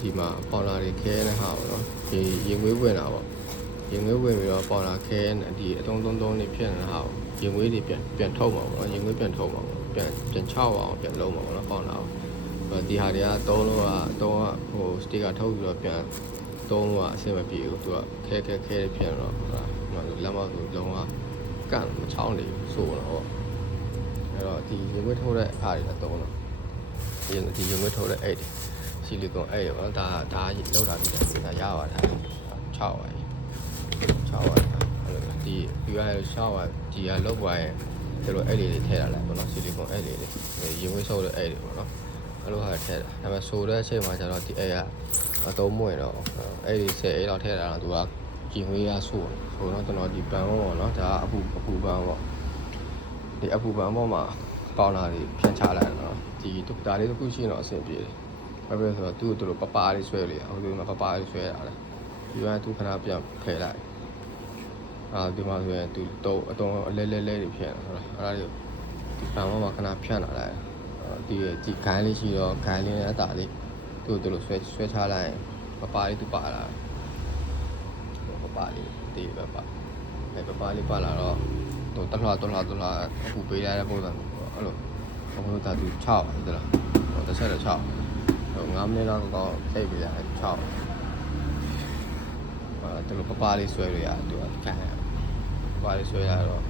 ဒီမှာပေါင်လာတွေခဲနေဟာပေါ့နော်ဒီရင်ငွေးဝင်တာပေါ့ရင်ငွေးဝင်ပြီးတော့ပေါင်လာခဲနေဒီအတုံးနေဖြစ်နေတာဟာရင်ငွေးတွေပြန်ထုတ်မှာပေါ့နော်ရင်ငွေးပြန်ထုတ်မှာပေါ့ပြန်ချောက်အောင်ပြန်လုံးမှာပေါ့နော်ပေါင်လာဒီဟာတွေကသုံးလို့ဟိုစတစ်ကာထုတ်ပြီးတော့ပြန်သုံးလို့အဆင်မပြေဘူးသူကခဲဖြစ်တော့လက်မဆိုလုံးဝကန့်မချောင်းနေဘူးဆိုတော့အဲ့တော့ဒီရင်ငွေးထုတ်တဲ့အားတွေလည်းသုံးတော့ဒီရင်ငွေးထုတ်တဲ့အဲ့ဆီလီကွန်အဲ့ရပါဒါလောက်တာပြီးတယ်ဒါရပါတယ်6ပါအဲ့လိုဒီ UI 6ပါဒီကလောက်ပါရဲ့ဒီလိုအဲ့လေးတွေထည့်ထားလိုက်ပေါ့နော်ဆီလီကွန်အဲ့လေးတွေရင်ဝေးဆုပ်တဲ့အဲ့တွေပေါ့နော်အဲ့လိုဟာထည့်တာဒါပေမဲ့ဆိုတဲ့အချိန်မှာကျတော့ဒီအဲ့ကအသုံးမဝင်တော့အဲ့ဒီ10အဲ့လောက်ထည့်တာတော့သူကရင်ဝေးရဆိုတော့ကျွန်တော်ဒီပန်ပေါ့နော်ဒါအပူပန်ပေါ့ဒီအပူပန်ပေါ့မှာပေါင်လာတွေဖြန့်ချလိုက်တော့ဒီဒါလေးတစ်ခုရှိတော့အဆင်ပြေတယ်ဘာဖြစ်လဲဆိုတော့သူ့တို့ပပလေးဆွဲလေဟိုဒီမှာပပလေးဆွဲရတယ်ဒီကသူခဏပြန်ဖယ်လိုက်ဒီမှာဆိုရင်သူတော့အတော့လဲတွေဖြစ်နေတာဟုတ်လားအဲ့ဒါဒီပန်ပေါ်မှာခဏဖြန့်လာလိုက်ဒီခိုင်းလေးရှိတော့ခိုင်းလေးနဲ့အတာလေးသူ့တို့ဆွဲချလိုက်ပပလေးသူပါလာပပလေးဒီပပလေးပါလာတော့သူတလှအခုပေးလိုက်တဲ့ပုံစံအဲ့လိုအခုဒါသူ6ဟုတ်လားတစ်ချက်တော့6 5 မိနစ်လောက်တော့ထိပ်ပြရတယ်6သူတို့ပပလေးဆွဲလို့ရတယ်သူကကန်ပပလေးဆွဲရတော့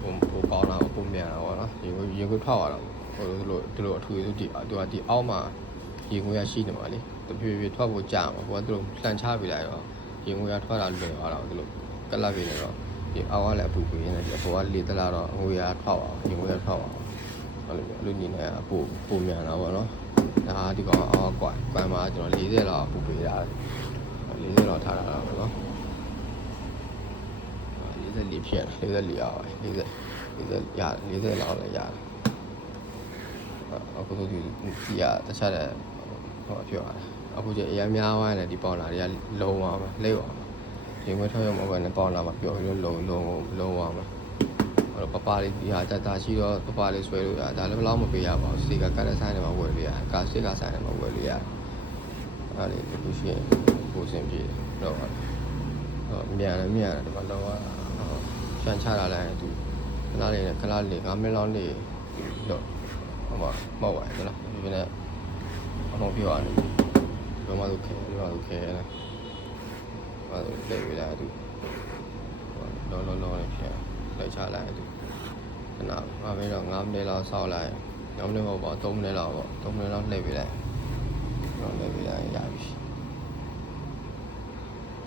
ဟိုကောင်းတာပုံမြန်တာပေါ့နော်ရေခွေးထောက်ရတော့ဟိုသူတို့အထူးသူဒီသူကဒီအောက်မှာရေခွေးရရှိနေပါလေတဖြည်းဖြည်းထွက်ဖို့ကြာမှာဟိုကသူတို့လှန်ချပြလိုက်တော့ရေခွေးရထွက်လာလွယ်သွားတော့သူတို့ကလပ်ပြနေတော့ဒီအောက်ကလည်းအပူပေးနေတယ်ဟိုကလေတလာတော့ငွေရထွက်အောင်ရေခွေးရထွက်အောင်အဲ့လိုညီနေအပူပုံမြန်တာပေါ့နော်ဒါဒီကောင်အောက်ကွမ်မှာကျွန်တော်40လောက်ပူပေးတာ40လောက်ထားတာပေါ့နော်44ဖြစ်44ရပါတယ်40လောက်လည်းရတယ်အခုဆိုဒီရတခြားတဲ့ဟိုပြောရတယ်အခုကျအများများဝိုင်းတယ်ဒီပေါင်လာတွေကလုံးသွားမှာလိမ့်သွားမှာဒီမွေးထောက်ရမှာပဲနဲ့ပေါင်လာမှာပြောပြီးတော့လုံးသွားမှာအဲ့တော့ပပလေးဒီဟာတာရှိတော့ပပလေးဆွဲလို့ရဒါလည်းဘယ်လောက်မပေးရပါဘူးစတီကာကတ်တဲ့ဆိုင်တွေမှာဝယ်လို့ရကာစတစ်ကာဆိုင်တွေမှာဝယ်လို့ရအဲ့ဒီဒီရှိရင်ပိုစင်ပြေတော့မြန်တယ်ဒီမှာတော့ရှမ်းချလာလိုက်သူခဏလေး5မိနစ်လောက်နေတော့ဟိုမှာမောက်ပါတယ်နော်ဒီနေ့အမောက်ပြောရတယ်ဒီမှာသူခဲရတယ်ဟာလေဝလာသူလောနေဖြစ်လိုက်ချလိုက်သူခဏ5မိနစ်လောက်ဆောက်လိုက်9မိနစ်ပေါ့3မိနစ်လောက်3မိနစ်လောက်လှည့်ပေးလိုက်တော့လှည့်ပေးလိုက်ရပြီ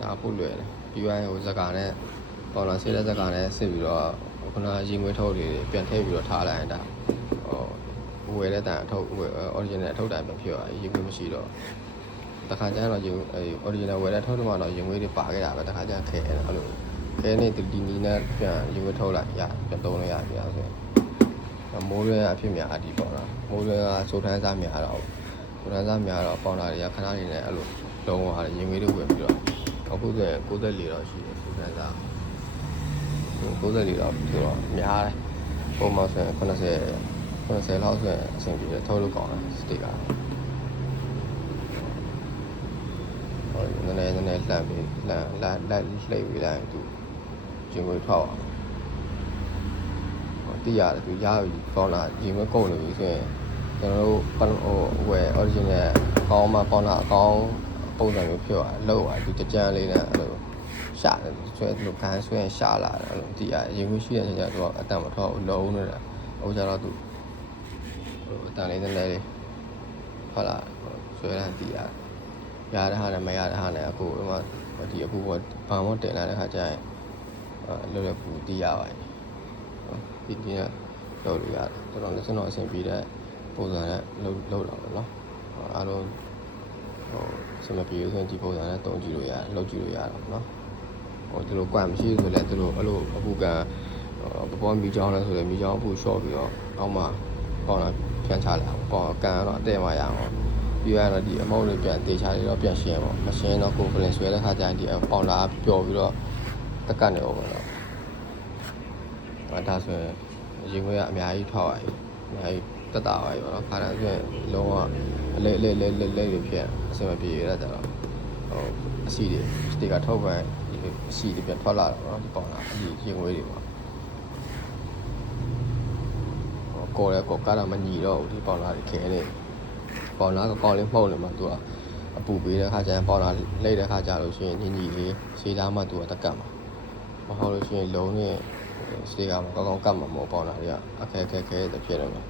ဒါပို့လွယ်တယ်ပြီးရင်ဟိုဇကာနဲ့ပေါ်လာဆေးတဲ့ဇကာနဲ့ဆစ်ပြီးတော့ခုနရင်ငွေထုတ်တွေပြန်ထည့်ပြီးတော့ထားလိုက်တာဟိုဝယ်တဲ့တန်အထုတ်original အထုတ်တိုင်းပဲဖြစ်သွားရင်ငွေမရှိတော့တခါကျတော့original ဝယ်တဲ့ထုတ်တော့တော့ရင်ငွေတွေပါခဲ့တာပဲတခါကျခဲအဲ့လိုခဲနေဒီနီးနဲ့ပြန်ရင်ငွေထုတ်လိုက်ရပြန်သုံးလို့ရပြီဆိုရင်မိုးရွာအဖြစ်များအဒီပေါ့နော်မိုးရွာကစိုးထမ်းစားများတော့ပေါင်လာတွေကခဏလေးနဲ့အဲ့လိုလုံးသွားတယ်ရင်ငွေတွေဝင်ပြီးတော့အခုဆိုရင်94တော့ရှိတယ်စိုးထမ်းစား94တော့ဆိုတော့များတယ်ပုံမှန်ဆိုရင်90လောက်ဆိုရင်အဆင်ပြေတယ်ထုတ်လို့ကောင်းတယ်စတစ်ကာဟိုနည်းလှမ်းပြီးလှည့်ပြီးလိုက်သူကျင်ဝေထောက်အောင်တိရတယ်သူရပြီပေါင်လာရင်မကုန်နေပြီဆိုရင်ကျွန်တော်တို့ဝယ် original အကောင်းမှပေါင်လာအကောင်းပုံစံမျိုးဖြစ်သွားလောက်သွားသူကြမ်းလေးနဲ့အဲ့လိုရှာတယ်ဆွဲလို့ခံဆွဲရှာလာတယ်အဲ့လိုတိရရင်မရှိတဲ့အချိန်ကျတော့အတန်မထောက်လုံးနေတာဟိုကျတော့သူအတန်လေးလေးဟုတ်လားဆွဲလာတိရရတဲ့ဟာနဲ့မရတဲ့ဟာနဲ့အခုဒီအခုဘာမှတင်လာတဲ့ခါကျရင်လောလောကူတည်ရပါတယ်ဒီကလောက်လို့ရတယ်တော်တော်လည်းကျွန်တော်အဆင်ပြေတဲ့ပုံစံနဲ့လောက်တော့เนาะအားလုံးဟိုစမပြေဆိုရင်ဒီပုံစံနဲ့တုံးကြည့်လို့ရတယ်လောက်ကြည့်လို့ရတော့เนาะဟိုဒီလိုကွမ်မရှိဆိုလည်းဒီလိုအဲ့လိုအခုကပေါ်မီချောင်းလဲဆိုလည်းမီချောင်းအပူရှော့ပြီးတော့အောက်မှာပေါင်လာဖြန့်ချလာပေါ်ကန်တော့အတဲမှရအောင်ပြီးရတော့ဒီအမောက်တွေပြန်တေချာတွေတော့ပြန်ရှင်းပေါ့မရှင်းတော့ကိုယ်ပလင်ဆွဲတဲ့ခါကျရင်ဒီပေါင်လာပျော်ပြီးတော့တက်ကတ်နေအောင်ပေါ့နော်ဒါဆိုရင်ရင်ခွဲကအများကြီးထောက်ရည်အများကြီး တက်တာပါပဲเนาะခါတိုင်းဆိုရင်လုံးဝလေးတွေဖြစ်အဆင်မပြေရတဲ့တော့ဟိုအစီတွေစတီကာထုတ်ပဲအစီတွေပြန်ထွက်လာတော့เนาะဒီပေါင်လာအစီရင်ဝေးတွေပါကိုယ်လည်းကိုယ်ကားတာမညီတော့ဘူးဒီပေါင်လာတွေခဲနေပေါင်လာကောင်းလေးမှုတ်နေမှာသူကအပူပေးတဲ့ခါကျရင်ပေါင်လာလိမ့်တဲ့ခါကျလို့ရှိရင်ညီလေးစေးသားမှသူကတက်ကတ်မှာမဟုတ်လို့ရှိရင်လုံးနဲ့စတီကာမှာကောင်းကတ်မှာမဟုတ်ပေါင်လာတွေကအခက်ခဲတဲ့ဖြစ်နေမှာ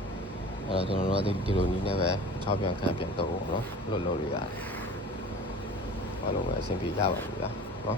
အဲ့တော့ကျွန်တော်တို့ဒီလိုနည်းနဲ့ပဲ6ပြန်ခန့်ပြန်တော့เนาะလွတ်လို့ရတယ်အားလုံးပဲအဆင်ပြေကြပါဘူးဗျာเนาะ